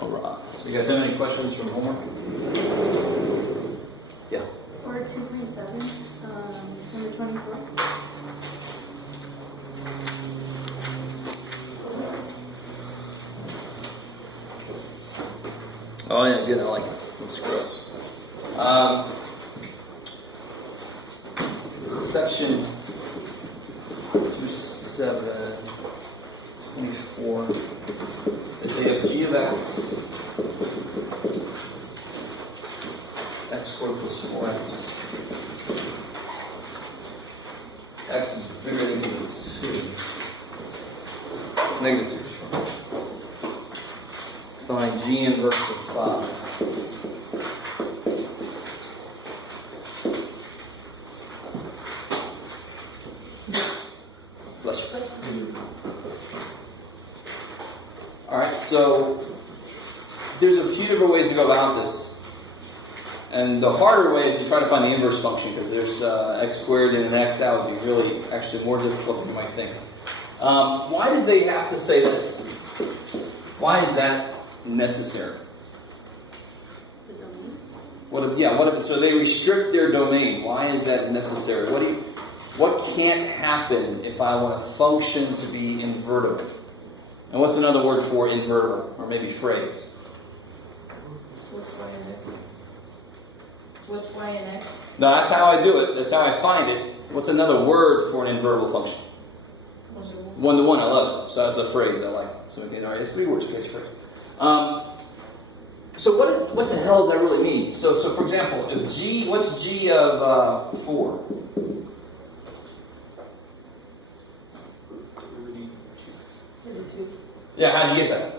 All right. So you guys have any questions from homework? Yeah. For 2.7, number 24. Oh yeah, good. I like it. It's gross. Section 2.7.24. They say if g of x squared plus 4x, x is bigger than equal to 2. Negative 2. Find g inverse of 5. Bless you. Alright, so there's a few different ways to go about this. And the harder way is to try to find the inverse function, because there's x squared and an x out would be really actually more difficult than you might think. Why did they have to say this? Why is that necessary? The domain? So they restrict their domain. Why is that necessary? What can't happen if I want a function to be invertible? And what's another word for invertible, or maybe phrase? Switch y and x. Switch y and x. No, that's how I do it. That's how I find it. What's another word for an invertible function? One-to-one. I love it. So that's a phrase I like. So again, all right, it's 3 words. Okay, it's a phrase. So what the hell does that really mean? So for example, if g, what's g of 4? 32. Yeah, how'd you get that?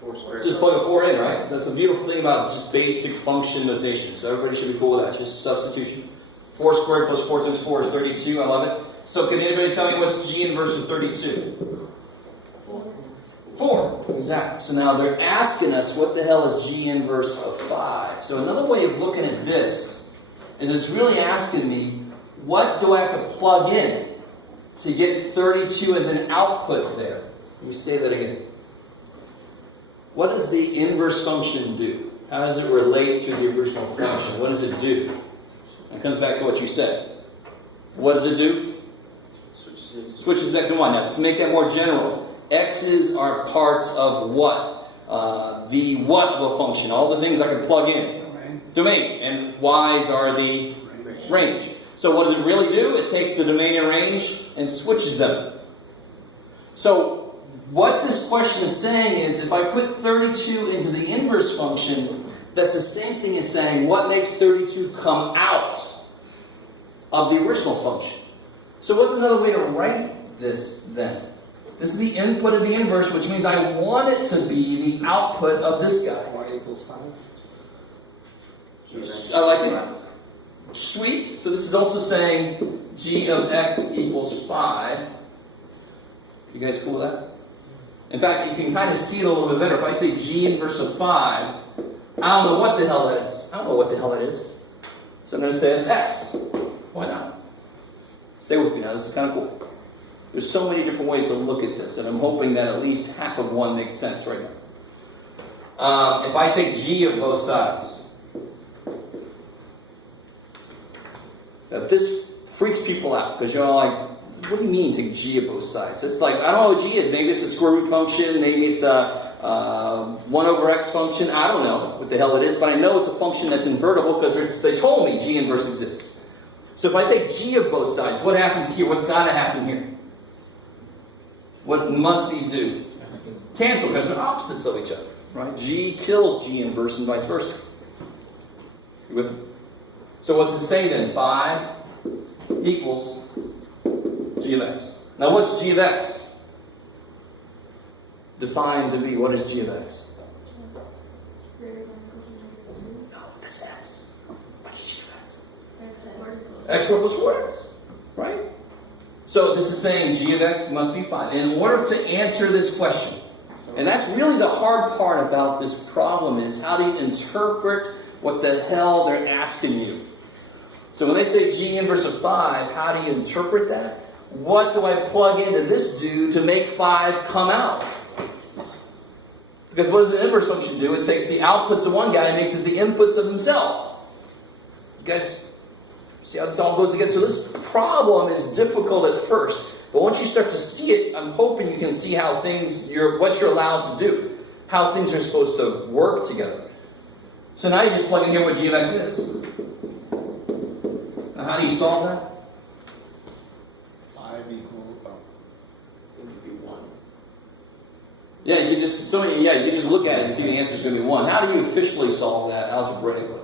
4 squared. Just plug a 4 in, right? That's the beautiful thing about just basic function notation. So everybody should be cool with that. Just substitution. 4 squared plus 4 times 4 is 32. I love it. So can anybody tell me what's g inverse of 32? 4. Exactly. So now they're asking us, what the hell is g inverse of 5? So another way of looking at this is it's really asking me, what do I have to plug in to get 32 as an output there? Let me say that again. What does the inverse function do? How does it relate to the original function? What does it do? It comes back to what you said. What does it do? Switches x and y. Now, to make that more general, x's are parts of what? The what of a function. All the things I can plug in. Domain. And y's are the range. So what does it really do? It takes the domain and range and switches them. So what this question is saying is, if I put 32 into the inverse function, that's the same thing as saying, what makes 32 come out of the original function? So what's another way to write this then? This is the input of the inverse, which means I want it to be the output of this guy. Y equals 5. I like it. Sweet. So this is also saying g of x equals 5. You guys cool with that? In fact, you can kind of see it a little bit better. If I say g inverse of 5, I don't know what the hell that is. I don't know what the hell that is. So I'm going to say it's x. Why not? Stay with me now. This is kind of cool. There's so many different ways to look at this, and I'm hoping that at least half of one makes sense right now. If I take g of both sides, now this freaks people out, because you're all like, what do you mean take g of both sides? It's like, I don't know what g is. Maybe it's a square root function. Maybe it's a 1 over x function. I don't know what the hell it is, but I know it's a function that's invertible because they told me g inverse exists. So if I take g of both sides, what happens here? What's got to happen here? What must these do? Cancel, because they're opposites of each other. Right? G kills g inverse and vice versa. You with me? So what's it say then? 5 equals g of x. Now what's g of x? Defined to be, what is g of x? No, that's x. What's g of x? X squared plus 4x. Right? So this is saying g of x must be 5. In order to answer this question, and that's really the hard part about this problem, is how do you interpret what the hell they're asking you? So when they say g inverse of 5, how do you interpret that? What do I plug into this dude to make 5 come out? Because what does the inverse function do? It takes the outputs of one guy and makes it the inputs of himself. You guys see how this all goes together? So this problem is difficult at first. But once you start to see it, I'm hoping you can see how what you're allowed to do. How things are supposed to work together. So now you just plug in here what g of x is. Now how do you solve that? 5 equal, It would be 1. Yeah, you can just look at it and see the answer is going to be 1. How do you officially solve that algebraically?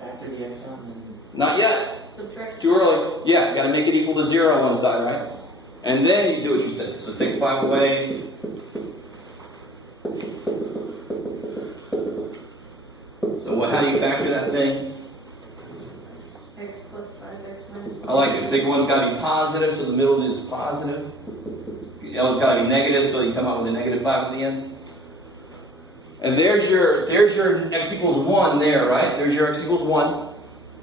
Factor the x out and Not yet. Subtract. Too early. Yeah, you got to make it equal to 0 on one side, right? And then you do what you said. So take 5 away. So how do you factor that thing? X plus 5x minus. I like it. The big one's got to be positive, so the middle is positive. The other's got to be negative, so you come out with a negative 5 at the end. And there's your x equals 1 there, right? There's your x equals 1.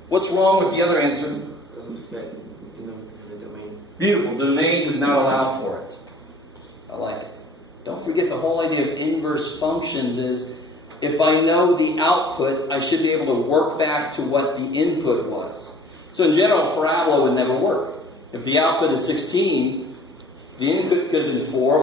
What's wrong with the other answer? doesn't fit in the domain. Beautiful. The domain does not allow for it. I like it. Don't forget the whole idea of inverse functions is if I know the output, I should be able to work back to what the input was. So in general, parabola would never work. If the output is 16, the input could have been 4.